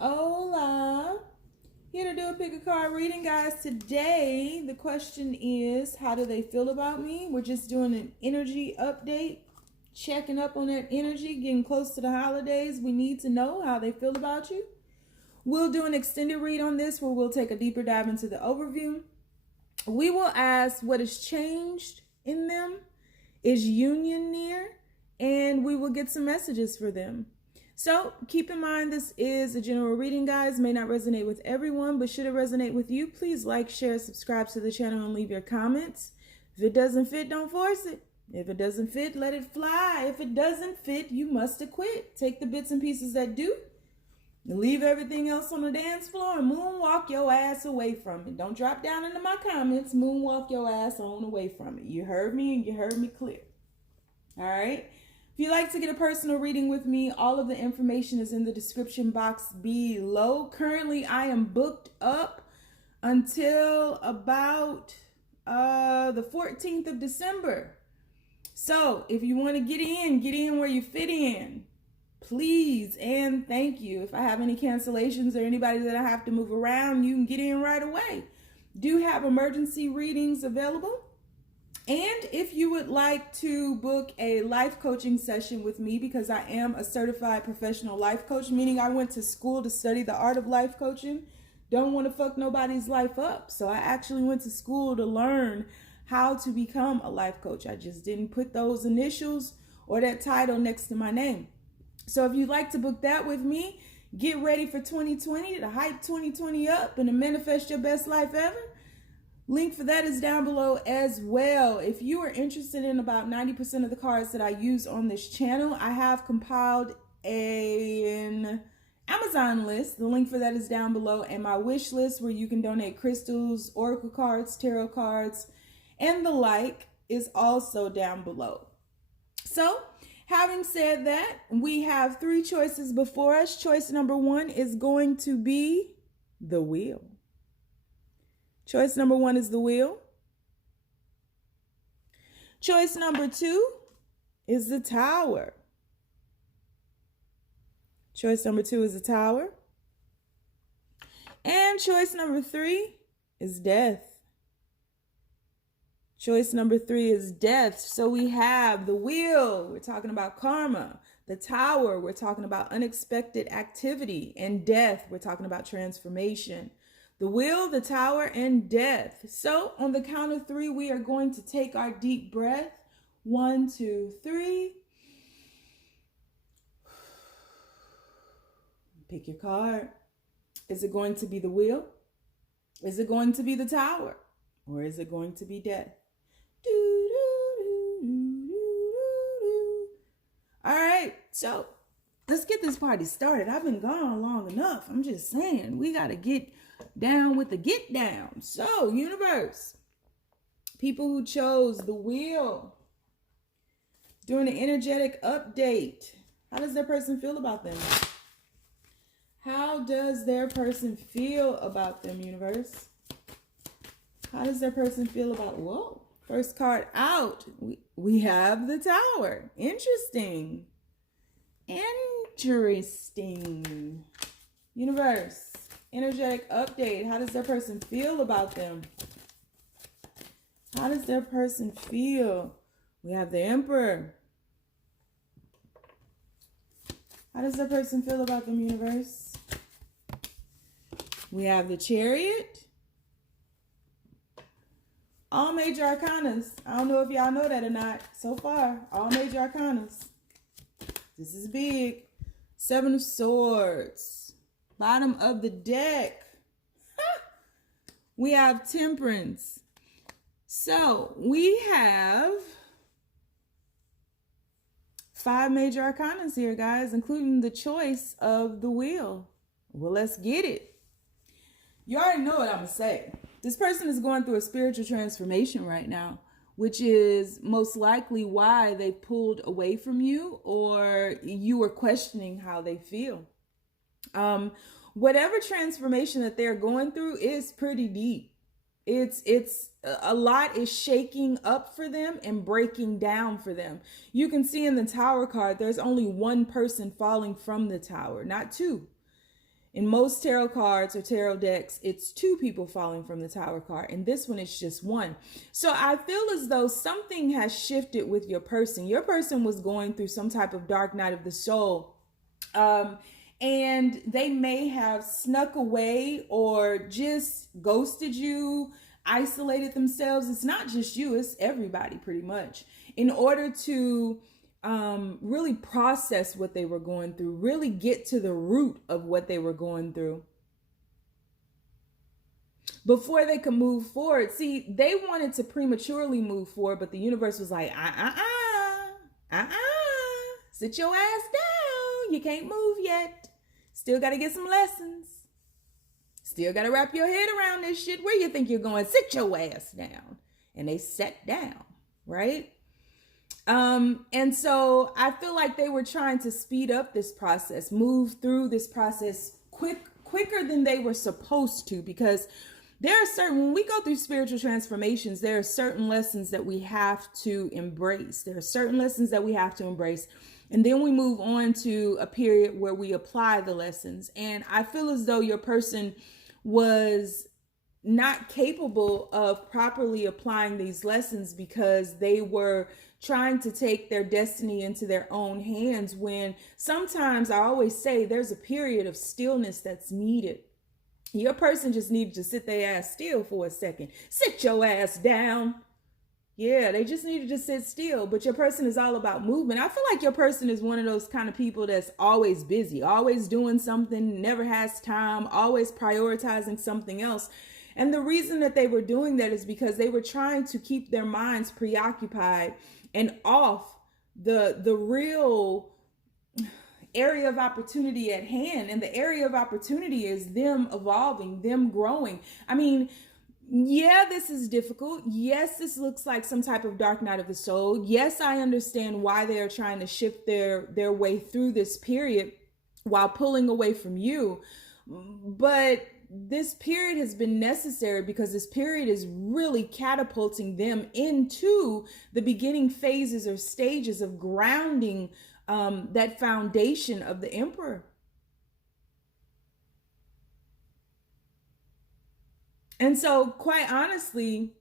Hola. Here to do a pick a card reading, guys. Today, the question is, how do they feel about me? We're just doing an energy update, checking up on that energy, getting close to the holidays. We need to know how they feel about you. We'll do an extended read on this where we'll take a deeper dive into the overview. We will ask what has changed in them. Is union near? And we will get some messages for them. So keep in mind, this is a general reading, guys. May not resonate with everyone, but should it resonate with you, please like, share, subscribe to the channel, and leave your comments. If it doesn't fit, don't force it. If it doesn't fit, let it fly. If it doesn't fit, you must acquit. Take the bits and pieces that do, and leave everything else on the dance floor and moonwalk your ass away from it. Don't drop down into my comments. Moonwalk your ass on away from it. You heard me, and you heard me clear. All right? If you'd like to get a personal reading with me, all of the information is in the description box below. Currently, I am booked up until about the 14th of December. So if you want to get in where you fit in. Please and thank you. If I have any cancellations or anybody that I have to move around, you can get in right away. Do have emergency readings available. And if you would like to book a life coaching session with me, because I am a certified professional life coach, meaning I went to school to study the art of life coaching. Don't want to fuck nobody's life up. So I actually went to school to learn how to become a life coach. I just didn't put those initials or that title next to my name. So if you'd like to book that with me, get ready for 2020, to hype 2020 up and to manifest your best life ever. Link for that is down below as well. If you are interested in about 90% of the cards that I use on this channel, I have compiled an Amazon list. The link for that is down below, and my wish list where you can donate crystals, oracle cards, tarot cards, and the like is also down below. So, having said that, we have three choices before us. Choice number one is going to be the wheel. Choice number one is the wheel. Choice number two is the tower. Choice number two is the tower. And choice number three is death. Choice number three is death. So we have the wheel, we're talking about karma. The tower, we're talking about unexpected activity. And death, we're talking about transformation. The wheel, the tower, and death. So on the count of three, we are going to take our deep breath. 1, 2, 3. Pick your card. Is it going to be the wheel? Is it going to be the tower? Or is it going to be death? All right, so let's get this party started. I've been gone long enough. I'm just saying, we got to get down with the get down. So, universe, people who chose the wheel, doing an energetic update. How does their person feel about them? How does their person feel about them, universe? How does their person feel about, whoa, first card out. We have the tower. Interesting. Interesting. Universe, energetic update. How does their person feel about them? How does their person feel? We have the Emperor. How does their person feel about them, universe? We have the Chariot. All major arcanas. I don't know if y'all know that or not. So far, all major arcanas. This is big. 7 of Swords. Bottom of the deck. We have Temperance. So we have 5 major arcanas here, guys, including the choice of the wheel. Well, let's get it. You already know what I'm going to say. This person is going through a spiritual transformation right now, which is most likely why they pulled away from you, or you were questioning how they feel. Whatever transformation that they're going through is pretty deep. It's a lot is shaking up for them and breaking down for them. You can see in the Tower card, there's only one person falling from the tower, not two. In most tarot cards or tarot decks, it's two people falling from the Tower card. And this one, it's just one. So I feel as though something has shifted with your person. Your person was going through some type of dark night of the soul. And they may have snuck away or just ghosted you, isolated themselves. It's not just you, it's everybody pretty much. In order to really process what they were going through, really get to the root of what they were going through before they could move forward. See, they wanted to prematurely move forward, but the universe was like, sit your ass down. You can't move yet. Still got to get some lessons. Still got to wrap your head around this shit. Where you think you're going? Sit your ass down. And they sat down, right? And so I feel like they were trying to speed up this process, move through this process quicker than they were supposed to, because there are when we go through spiritual transformations, there are certain lessons that we have to embrace. There are certain lessons that we have to embrace. And then we move on to a period where we apply the lessons. And I feel as though your person was not capable of properly applying these lessons because they were trying to take their destiny into their own hands, when sometimes, I always say, there's a period of stillness that's needed. Your person just needed to sit their ass still for a second. Sit your ass down. Yeah, they just needed to sit still. But your person is all about movement. I feel like your person is one of those kind of people that's always busy, always doing something, never has time, always prioritizing something else. And the reason that they were doing that is because they were trying to keep their minds preoccupied and off the real area of opportunity at hand. And the area of opportunity is them evolving, them growing. I mean, yeah, this is difficult. Yes, this looks like some type of dark night of the soul. Yes, I understand why they are trying to shift their way through this period while pulling away from you. But this period has been necessary because this period is really catapulting them into the beginning phases or stages of grounding that foundation of the Emperor. And so, quite honestly,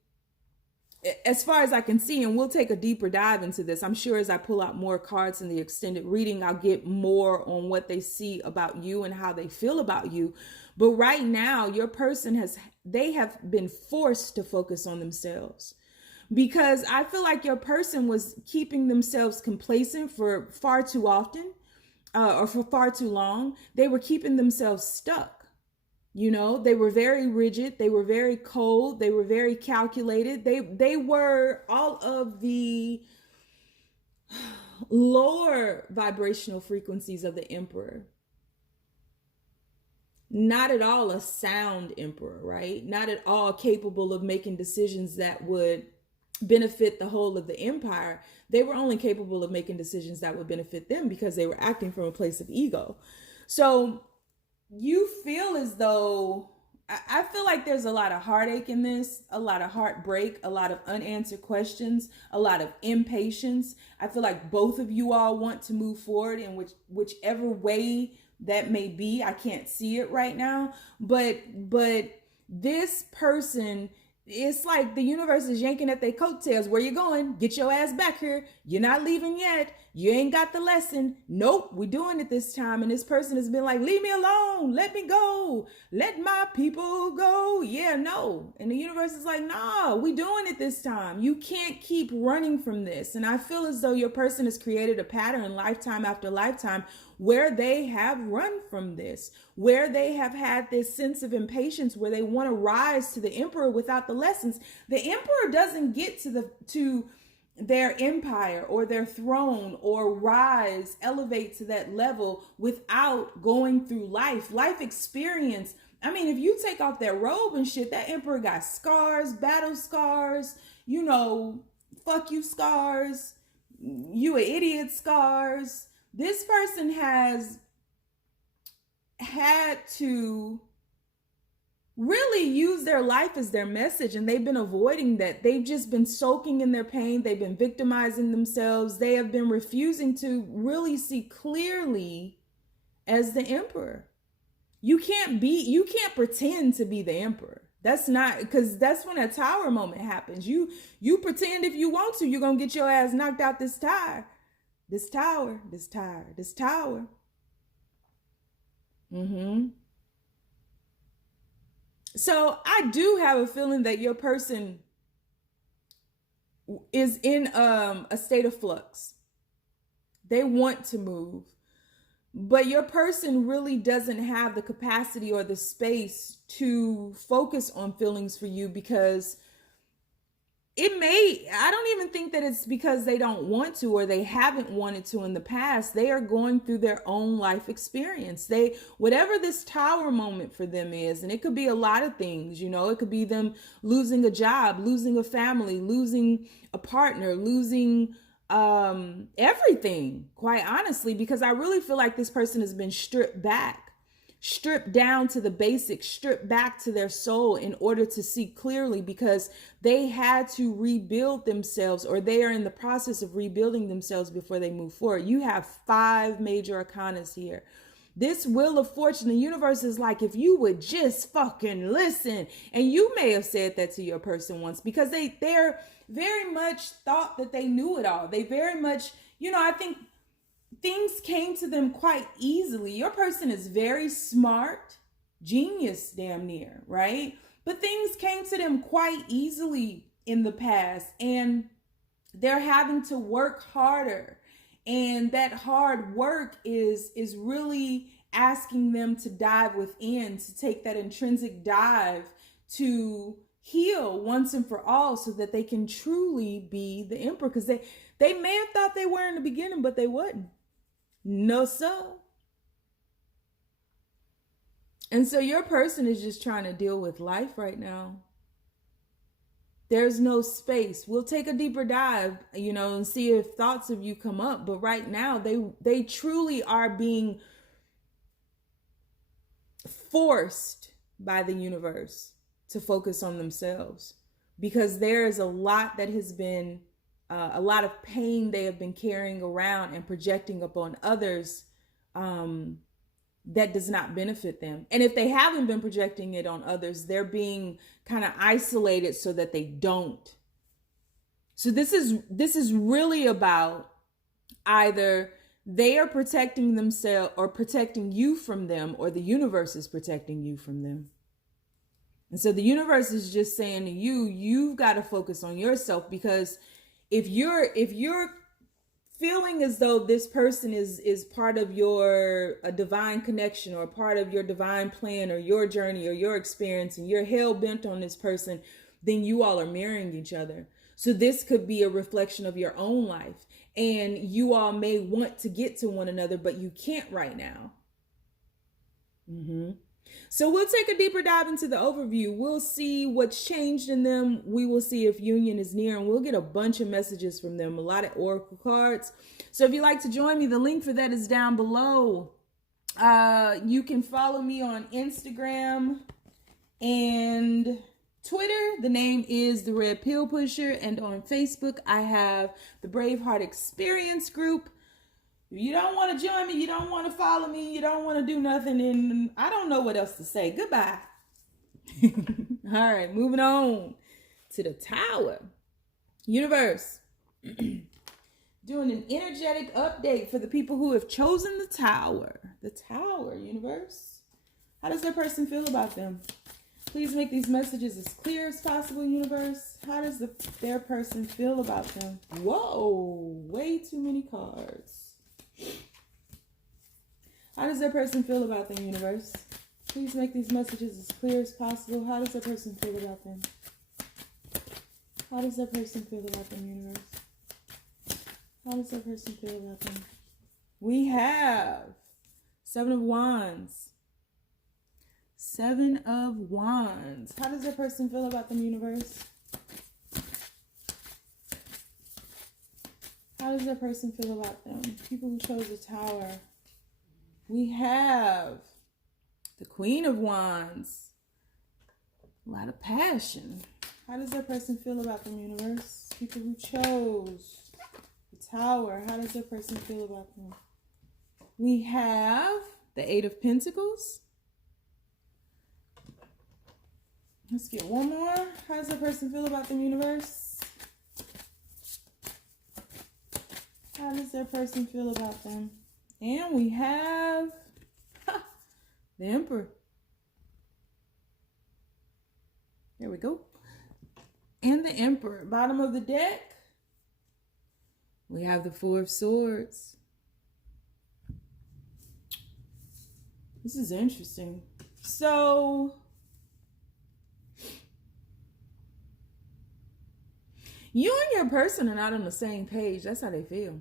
as far as I can see, and we'll take a deeper dive into this, I'm sure as I pull out more cards in the extended reading, I'll get more on what they see about you and how they feel about you. But right now, your person they have been forced to focus on themselves, because I feel like your person was keeping themselves complacent for far too often, or for far too long. They were keeping themselves stuck. You know, they were very rigid. They were very cold. They were very calculated. They were all of the lower vibrational frequencies of the Emperor. Not at all a sound Emperor, right? Not at all capable of making decisions that would benefit the whole of the empire. They were only capable of making decisions that would benefit them because they were acting from a place of ego. So you feel as though, I feel like there's a lot of heartache in this, a lot of heartbreak, a lot of unanswered questions, a lot of impatience. I feel like both of you all want to move forward in whichever way that may be. I can't see it right now, but this person, it's like the universe is yanking at their coattails. Where you going? Get your ass back here. You're not leaving yet. You ain't got the lesson. Nope, we're doing it this time. And this person has been like, leave me alone. Let me go. Let my people go. Yeah, no. And the universe is like, nah, we doing it this time. You can't keep running from this. And I feel as though your person has created a pattern lifetime after lifetime where they have run from this, where they have had this sense of impatience, where they want to rise to the Emperor without the lessons. The Emperor doesn't get to their empire or their throne or elevate to that level without going through life experience. I mean, if you take off that robe and shit, that Emperor got scars, battle scars, you know, fuck you scars, you an idiot scars. This person has had to really use their life as their message, and they've been avoiding that. They've just been soaking in their pain. They've been victimizing themselves. They have been refusing to really see clearly as the Emperor. You can't pretend to be the emperor. That's not, because that's when a tower moment happens. You pretend if you want to, you're going to get your ass knocked out this tower. So I do have a feeling that your person is in a state of flux. They want to move, but your person really doesn't have the capacity or the space to focus on feelings for you, because I don't even think that it's because they don't want to or they haven't wanted to in the past. They are going through their own life experience. Whatever this tower moment for them is, and it could be a lot of things, it could be them losing a job, losing a family, losing a partner, losing everything, quite honestly, because I really feel like this person has been stripped down to the basics, stripped back to their soul in order to see clearly, because they had to rebuild themselves, or they are in the process of rebuilding themselves before they move forward. You have 5 major arcanas here. This Wheel of Fortune, the universe is like, if you would just fucking listen. And you may have said that to your person once, because they're very much thought that they knew it all. They very much, I think things came to them quite easily. Your person is very smart, genius damn near, right? But things came to them quite easily in the past, and they're having to work harder. And that hard work is really asking them to dive within, to take that intrinsic dive to heal once and for all, so that they can truly be the emperor. Because they may have thought they were in the beginning, but they wasn't. No, sir. And so your person is just trying to deal with life right now. There's no space. We'll take a deeper dive, and see if thoughts of you come up. But right now, they truly are being forced by the universe to focus on themselves, because there is a lot that has been a lot of pain they have been carrying around and projecting upon others that does not benefit them. And if they haven't been projecting it on others, they're being kind of isolated so that they don't. So this is really about either they are protecting themselves or protecting you from them, or the universe is protecting you from them. And so the universe is just saying to you, you've got to focus on yourself, because if you're feeling as though this person is part of your divine connection, or part of your divine plan, or your journey, or your experience, and you're hell bent on this person, then you all are mirroring each other. So this could be a reflection of your own life, and you all may want to get to one another, but you can't right now. So we'll take a deeper dive into the overview. We'll see what's changed in them. We will see if union is near, and we'll get a bunch of messages from them, a lot of oracle cards. So if you'd like to join me, the link for that is down below. You can follow me on Instagram and Twitter. The name is The Red Pill Pusher. And on Facebook, I have the Braveheart Experience group. If you don't want to join me, you don't want to follow me, you don't want to do nothing, and I don't know what else to say. Goodbye. All right, moving on to the tower. Universe. Doing an energetic update for the people who have chosen the tower. The tower, universe. How does their person feel about them? Please make these messages as clear as possible, universe. How does their person feel about them? Whoa, way too many cards. How does their person feel about them, universe? Please make these messages as clear as possible. How does their person feel about them? How does their person feel about them, universe? How does their person feel about them? We have 7 of Wands. 7 of Wands. How does their person feel about them, universe? How does their person feel about them? People who chose the tower. We have the Queen of Wands. A lot of passion. How does their person feel about them, universe? People who chose the tower. How does their person feel about them? We have the 8 of Pentacles. Let's get one more. How does that person feel about the universe? How does their person feel about them? And we have the Emperor. There we go. And the Emperor. Bottom of the deck, we have the Four of Swords. This is interesting. So, you and your person are not on the same page. That's how they feel.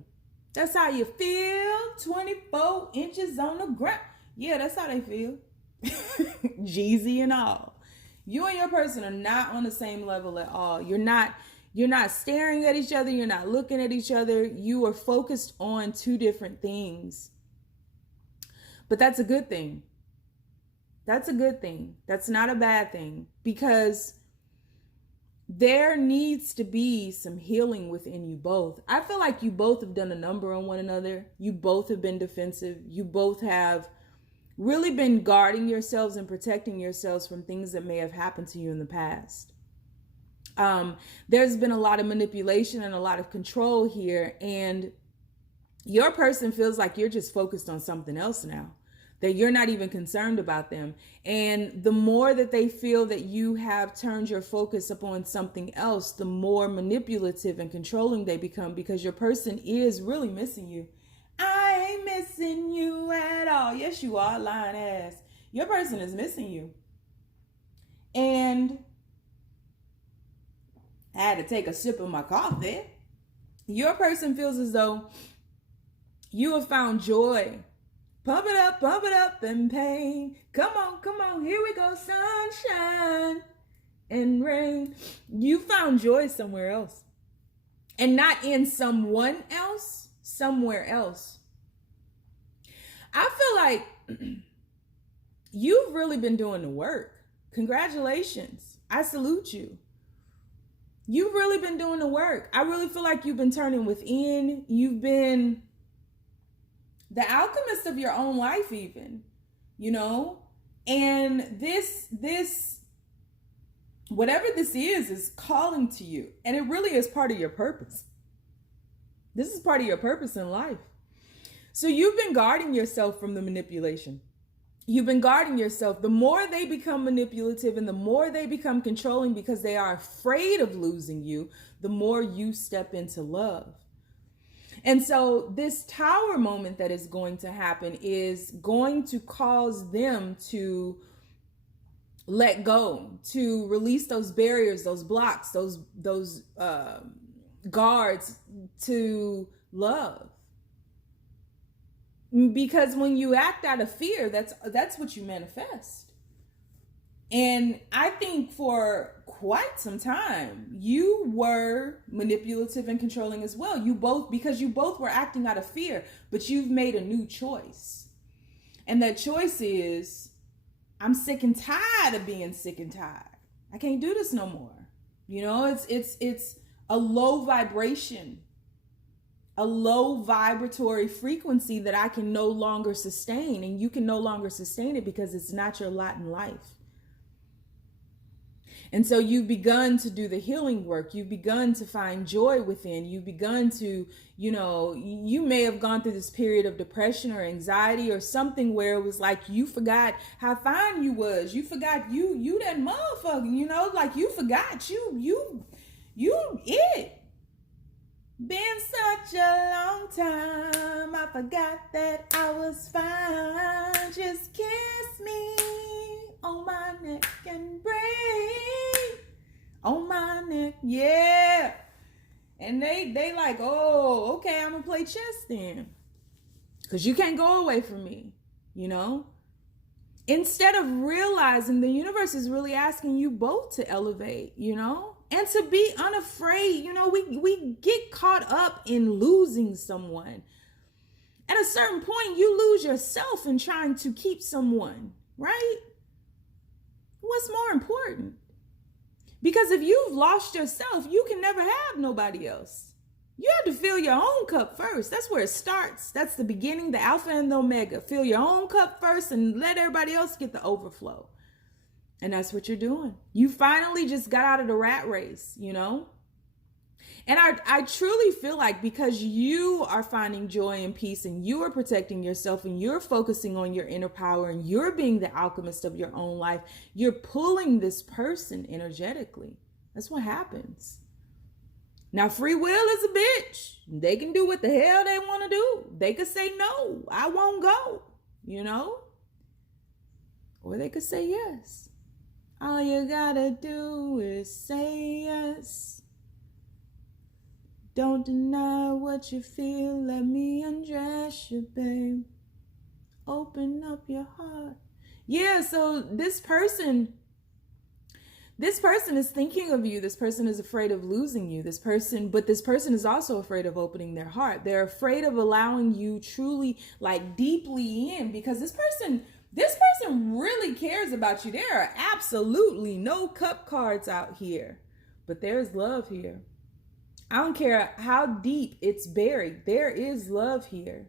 That's how you feel. 24 inches on the ground. Yeah, that's how they feel. Jeezy and all. You and your person are not on the same level at all. You're not staring at each other. You're not looking at each other. You are focused on two different things. But that's a good thing. That's a good thing. That's not a bad thing, because there needs to be some healing within you both. I feel like you both have done a number on one another. You both have been defensive. You both have really been guarding yourselves and protecting yourselves from things that may have happened to you in the past. There's been a lot of manipulation and a lot of control here, and your person feels like you're just focused on something else now, that you're not even concerned about them. And the more that they feel that you have turned your focus upon something else, the more manipulative and controlling they become, because your person is really missing you. I ain't missing you at all. Yes, you are, lying ass. Your person is missing you. And I had to take a sip of my coffee. Your person feels as though you have found joy. Pump it up in pain. Come on, here we go, sunshine and rain. You found joy somewhere else. And not in someone else, somewhere else. I feel like you've really been doing the work. Congratulations. I salute you. You've really been doing the work. I really feel like you've been turning within. You've been the alchemist of your own life even, you know? And this, whatever this is calling to you. And it really is part of your purpose. This is part of your purpose in life. So you've been guarding yourself from the manipulation. You've been guarding yourself. The more they become manipulative and the more they become controlling because they are afraid of losing you, the more you step into love. And so this tower moment that is going to happen is going to cause them to let go, to release those barriers, those blocks, those guards, to love. Because when you act out of fear, that's what you manifest. And I think for quite some time, you were manipulative and controlling as well. Because you both were acting out of fear, but you've made a new choice. And that choice is, I'm sick and tired of being sick and tired. I can't do this no more. You know, it's a low vibration, a low vibratory frequency that I can no longer sustain. And you can no longer sustain it because it's not your lot in life. And so you've begun to do the healing work. You've begun to find joy within. You've begun to, you may have gone through this period of depression or anxiety or something where it was like you forgot how fine you was. You forgot you that motherfucker, like you forgot you it. Been such a long time, I forgot that I was fine. Just kiss me on my neck and breathe on my neck, yeah. And they like, oh, okay, I'm gonna play chess then, because you can't go away from me, Instead of realizing the universe is really asking you both to elevate, and to be unafraid. We get caught up in losing someone. At a certain point, you lose yourself in trying to keep someone, right? What's more important? Because if you've lost yourself, you can never have nobody else. You have to fill your own cup first. That's where it starts. That's the beginning, the alpha and the omega. Fill your own cup first and let everybody else get the overflow. And that's what you're doing. You finally just got out of the rat race, you know? And I truly feel like because you are finding joy and peace and you are protecting yourself and you're focusing on your inner power and you're being the alchemist of your own life, you're pulling this person energetically. That's what happens. Now, free will is a bitch. They can do what the hell they want to do. They could say, no, I won't go, you know? Or they could say yes. All you gotta do is say yes. Don't deny what you feel. Let me undress you, babe. Open up your heart. Yeah, so this person is thinking of you. This person is afraid of losing you. But this person is also afraid of opening their heart. They're afraid of allowing you truly, like, deeply in, because this person really cares about you. There are absolutely no cup cards out here, but there's love here. I don't care how deep it's buried. There is love here.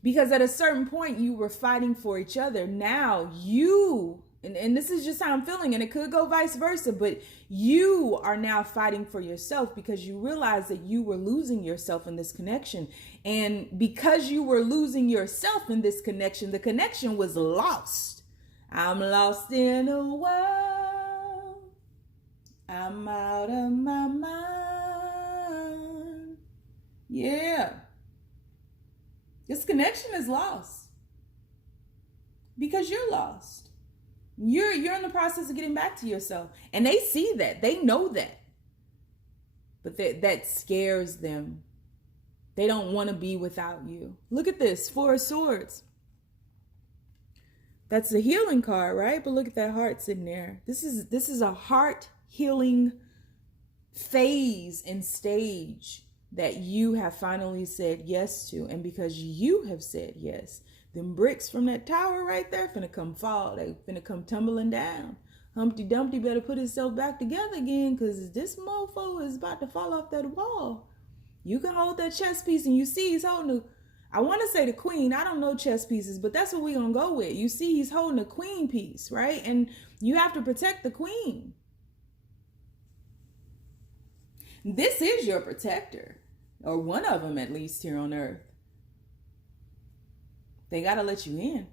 Because at a certain point, you were fighting for each other. Now you, and this is just how I'm feeling, and it could go vice versa, but you are now fighting for yourself because you realize that you were losing yourself in this connection. And because you were losing yourself in this connection, the connection was lost. I'm lost in a world. I'm out of my mind. Yeah. This connection is lost because you're lost. You're in the process of getting back to yourself. And they see that. They know that. But that scares them. They don't want to be without you. Look at this. 4 of Swords. That's the healing card, right? But look at that heart sitting there. This is a heart healing phase and stage that you have finally said yes to. And because you have said yes, them bricks from that tower right there finna come fall. They finna come tumbling down. Humpty Dumpty better put himself back together again, because this mofo is about to fall off that wall. You can hold that chess piece, and you see he's holding I want to say the queen. I don't know chess pieces, but that's what we're gonna go with. You see he's holding a queen piece, right? And you have to protect the queen. This is your protector, or one of them at least here on earth. They got to let you in.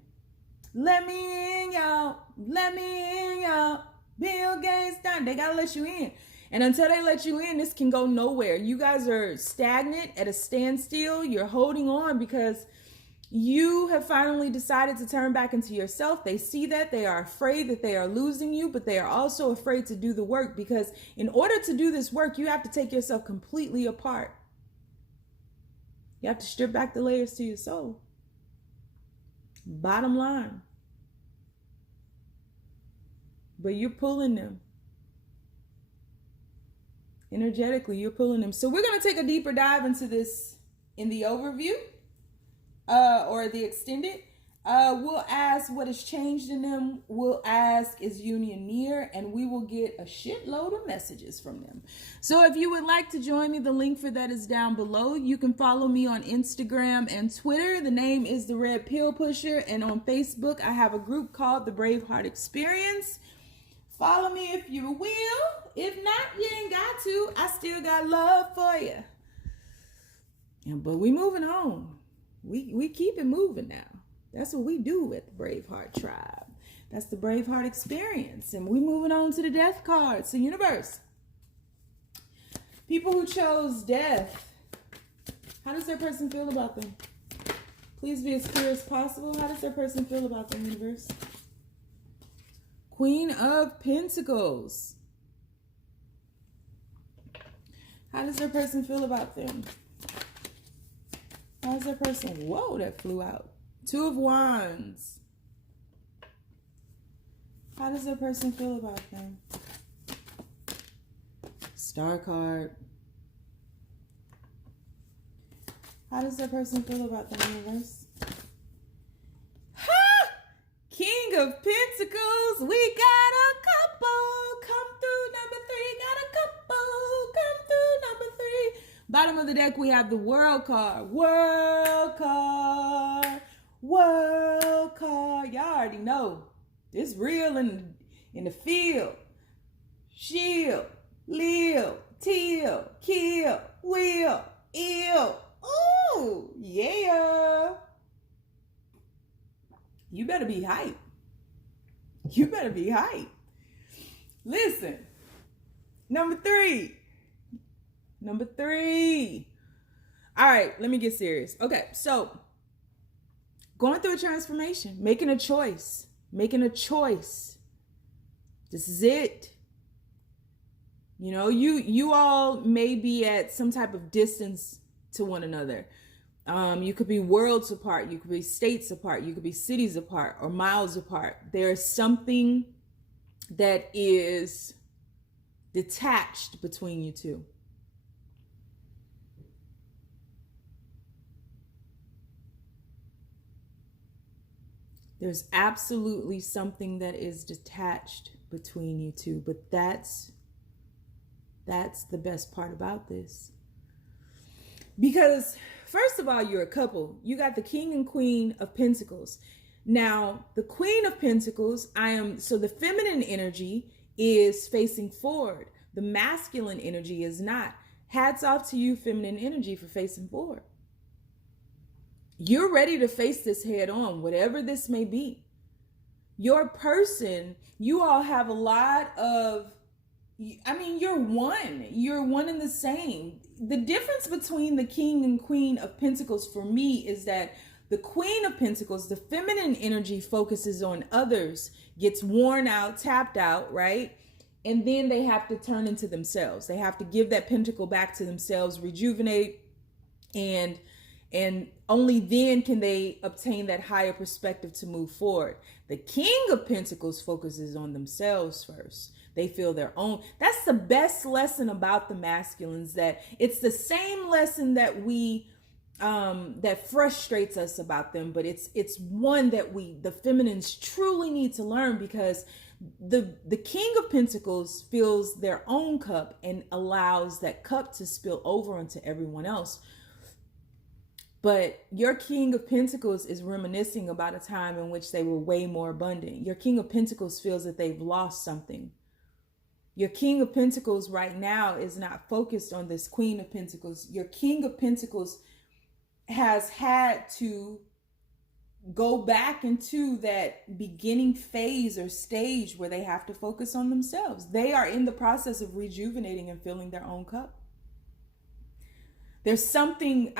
Let me in, y'all. Let me in, y'all. Bill Gates done. They got to let you in. And until they let you in, this can go nowhere. You guys are stagnant, at a standstill. You're holding on because you have finally decided to turn back into yourself. They see that. They are afraid that they are losing you, but they are also afraid to do the work, because in order to do this work, you have to take yourself completely apart. You have to strip back the layers to your soul. Bottom line. But you're pulling them. Energetically, you're pulling them. So we're going to take a deeper dive into this in the overview, or the extended. We'll ask what has changed in them. We'll ask, is union near? And we will get a shitload of messages from them. So if you would like to join me, the link for that is down below. You can follow me on Instagram and Twitter. The name is The Red Pill Pusher. And on Facebook, I have a group called The Braveheart Experience. Follow me if you will. If not, you ain't got to. I still got love for you. But we moving on. We keep it moving now. That's what we do at the Braveheart Tribe. That's the Braveheart Experience. And we moving on to the death cards. So universe. People who chose death. How does that person feel about them? Please be as clear as possible. How does that person feel about them, universe? Queen of Pentacles. How does that person feel about them? How does that person... Whoa, that flew out. 2 of Wands. How does that person feel about them? Star card. How does that person feel about them, universe? Ha! King of Pentacles. We got a couple. Come through number 3. Got a couple. Come through number 3. Bottom of the deck, we have the World card. World card. World card. Y'all already know. It's real, and in the field, shield, live, till, kill, will, ill. Ooh, yeah. You better be hype. You better be hype. Listen, number three. All right, let me get serious. Okay, so going through a transformation, making a choice. This is it. You know, you all may be at some type of distance to one another. You could be worlds apart, you could be states apart, you could be cities apart or miles apart. There's something that is detached between you two. There's absolutely something that is detached between you two, but that's the best part about this. Because first of all, you're a couple. You got the King and Queen of Pentacles. Now, the Queen of Pentacles, so the feminine energy is facing forward. The masculine energy is not. Hats off to you, feminine energy, for facing forward. You're ready to face this head on, whatever this may be. Your person, you all have a lot of, you're one and the same. The difference between the King and Queen of Pentacles for me is that the Queen of Pentacles, the feminine energy, focuses on others, gets worn out, tapped out, right? And then they have to turn into themselves. They have to give that pentacle back to themselves, rejuvenate, and only then can they obtain that higher perspective to move forward. The King of Pentacles focuses on themselves first. They feel their own. That's the best lesson about the masculines, that it's the same lesson that that frustrates us about them, but it's one that the feminines truly need to learn, because the King of Pentacles fills their own cup and allows that cup to spill over onto everyone else. But your King of Pentacles is reminiscing about a time in which they were way more abundant. Your King of Pentacles feels that they've lost something. Your King of Pentacles right now is not focused on this Queen of Pentacles. Your King of Pentacles has had to go back into that beginning phase or stage where they have to focus on themselves. They are in the process of rejuvenating and filling their own cup. There's something,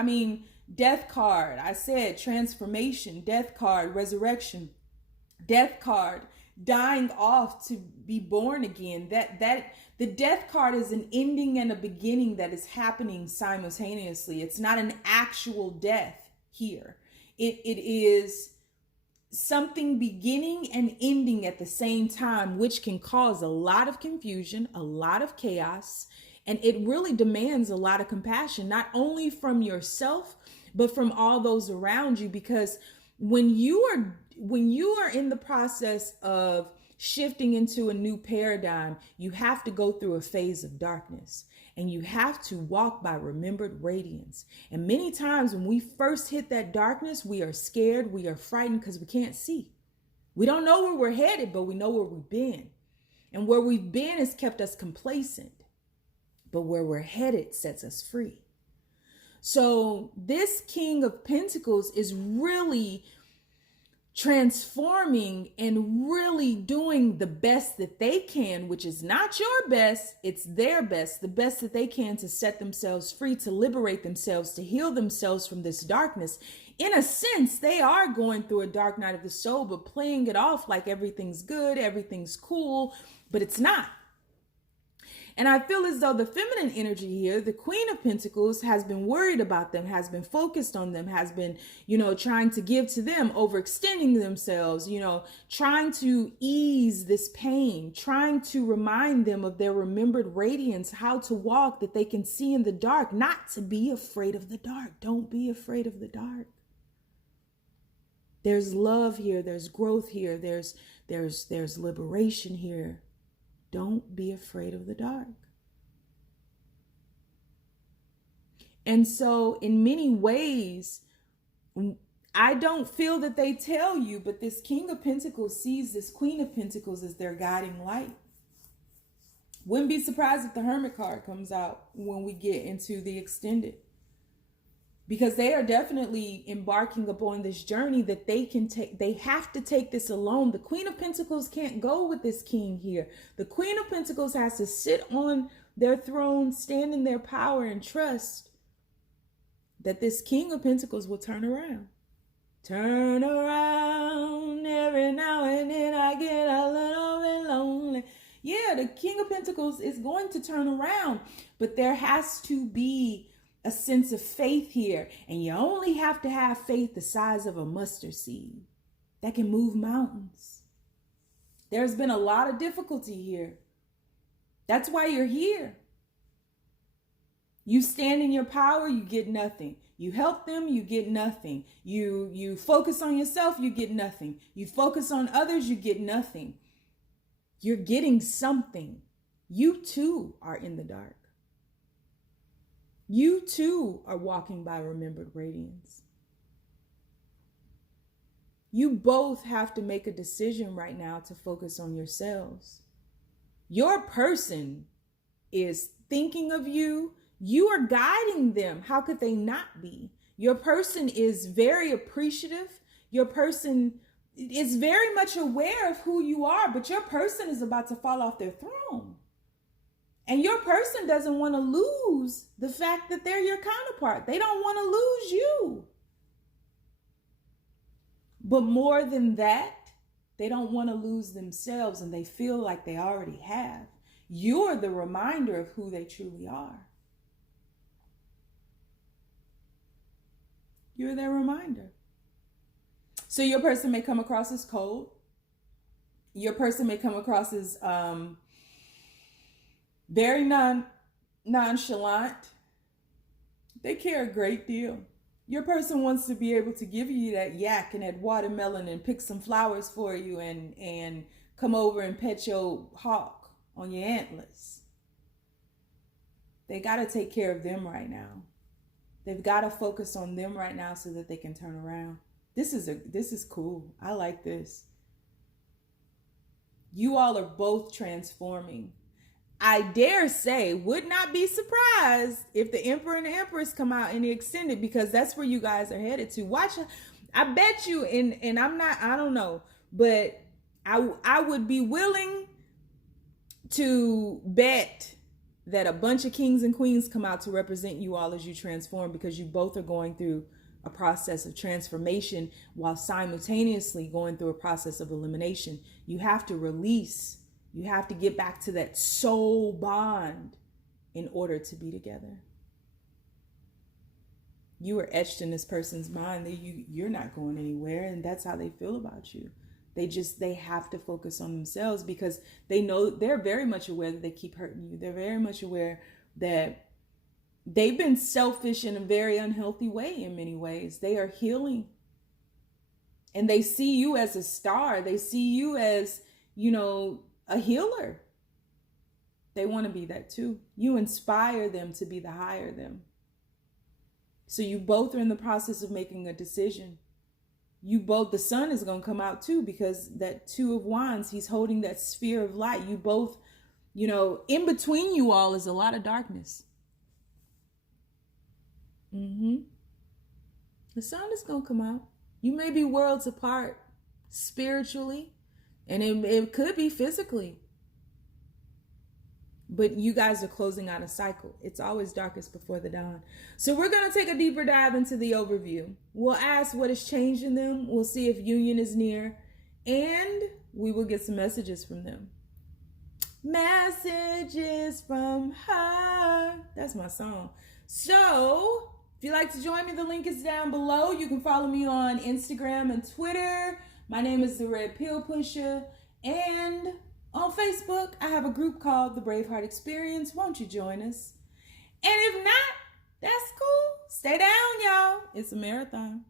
death card, I said transformation, death card, resurrection, death card, dying off to be born again. That the death card is an ending and a beginning that is happening simultaneously. It's not an actual death here. It is something beginning and ending at the same time, which can cause a lot of confusion, a lot of chaos, and it really demands a lot of compassion, not only from yourself, but from all those around you. Because when you are in the process of shifting into a new paradigm, you have to go through a phase of darkness, and you have to walk by remembered radiance. And many times when we first hit that darkness, we are scared, we are frightened, because we can't see. We don't know where we're headed, but we know where we've been. And where we've been has kept us complacent, but where we're headed sets us free. So this King of Pentacles is really transforming and really doing the best that they can, which is not your best, it's their best, the best that they can to set themselves free, to liberate themselves, to heal themselves from this darkness. In a sense, they are going through a dark night of the soul, but playing it off like everything's good, everything's cool, but it's not. And I feel as though the feminine energy here, the Queen of Pentacles, has been worried about them, has been focused on them, has been, trying to give to them, overextending themselves, trying to ease this pain, trying to remind them of their remembered radiance, how to walk that they can see in the dark, not to be afraid of the dark. Don't be afraid of the dark. There's love here. There's growth here. There's liberation here. Don't be afraid of the dark. And so in many ways, I don't feel that they tell you, but this King of Pentacles sees this Queen of Pentacles as their guiding light. Wouldn't be surprised if the Hermit card comes out when we get into the extended. Because they are definitely embarking upon this journey that they can take. They have to take this alone. The Queen of Pentacles can't go with this king here. The Queen of Pentacles has to sit on their throne, stand in their power, and trust that this King of Pentacles will turn around. Turn around, every now and then I get a little bit lonely. Yeah, the King of Pentacles is going to turn around, but there has to be a sense of faith here. And you only have to have faith the size of a mustard seed that can move mountains. There's been a lot of difficulty here. That's why you're here. You stand in your power, you get nothing. You help them, you get nothing. You focus on yourself, you get nothing. You focus on others, you get nothing. You're getting something. You too are in the dark. You too are walking by remembered radiance. You both have to make a decision right now to focus on yourselves. Your person is thinking of you. You are guiding them. How could they not be? Your person is very appreciative. Your person is very much aware of who you are, but your person is about to fall off their throne. And your person doesn't want to lose the fact that they're your counterpart. They don't want to lose you. But more than that, they don't want to lose themselves, and they feel like they already have. You're the reminder of who they truly are. You're their reminder. So your person may come across as cold. Your person may come across as very nonchalant. They care a great deal. Your person wants to be able to give you that yak and that watermelon and pick some flowers for you and come over and pet your hawk on your antlers. They got to take care of them right now. They've got to focus on them right now so that they can turn around. This is cool. I like this. You all are both transforming. I dare say, would not be surprised if the Emperor and the Empress come out in the extended, because that's where you guys are headed to. Watch, I bet you, and I don't know, but I would be willing to bet that a bunch of kings and queens come out to represent you all as you transform, because you both are going through a process of transformation while simultaneously going through a process of elimination. You have to release. You have to get back to that soul bond in order to be together. You are etched in this person's mind that you're not going anywhere, and that's how they feel about you. They have to focus on themselves, because they know, they're very much aware that they keep hurting you. They're very much aware that they've been selfish in a very unhealthy way in many ways. They are healing. And they see you as a star. They see you as, a healer. They want to be that too. You inspire them to be the higher them. So you both are in the process of making a decision. The sun is going to come out too, because that Two of Wands, he's holding that sphere of light. You both, in between you all is a lot of darkness. The sun is going to come out. You may be worlds apart spiritually, and it could be physically. But you guys are closing out a cycle. It's always darkest before the dawn. So we're going to take a deeper dive into the overview. We'll ask what has changed in them. We'll see if union is near. And we will get some messages from them. Messages from her. That's my song. So if you'd like to join me, the link is down below. You can follow me on Instagram and Twitter. My name is The Red Pill Pusher. And on Facebook, I have a group called the Braveheart Experience. Won't you join us? And if not, that's cool. Stay down, y'all. It's a marathon.